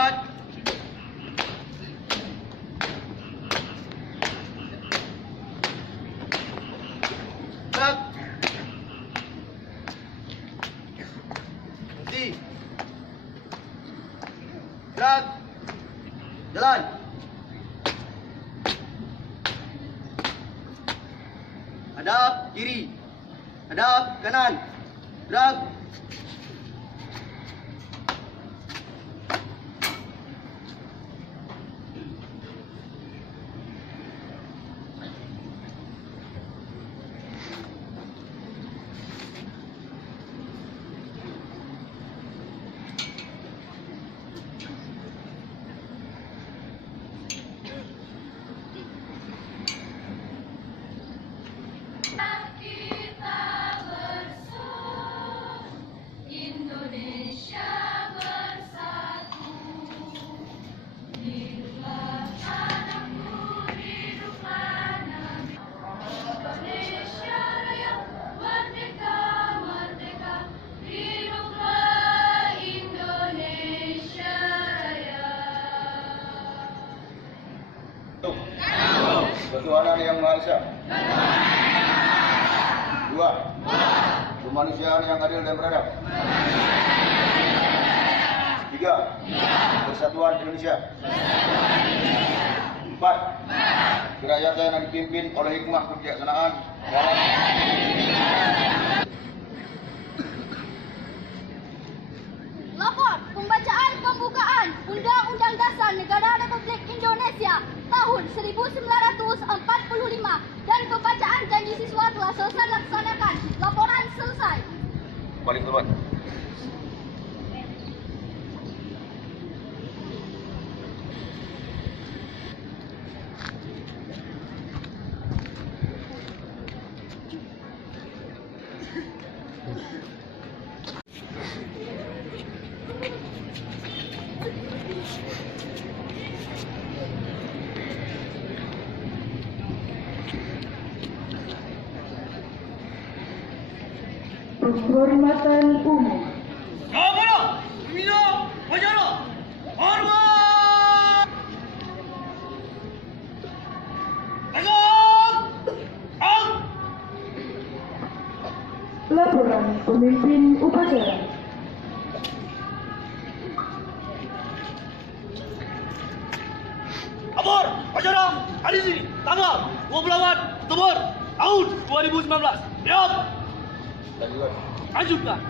Selamat. Gerak. Berhenti. Gerak. Jalan. Hadap kiri. Hadap kanan. Gerak. Ketuhanan Yang Maha Esa. Dua. Kemanusiaan yang adil dan beradab. Tiga. Persatuan Indonesia. Empat. Kerakyatan yang dipimpin oleh hikmah kebijaksanaan dalam Lapor pembacaan pembukaan Undang-Undang Dasar Negara Republik Indonesia tahun 1945 dan pembacaan janji siswa telah selesai dilaksanakan. Laporan selesai. paling tepat. Penghormatan umum. Kamu, Mino, Wajaro, hormat. Tegak, Laporan pemimpin upacara. Lapor, Wajaro, hari ini tanggal 28 Oktober tahun 2019. Siap. Lanjut. Lanjutkan.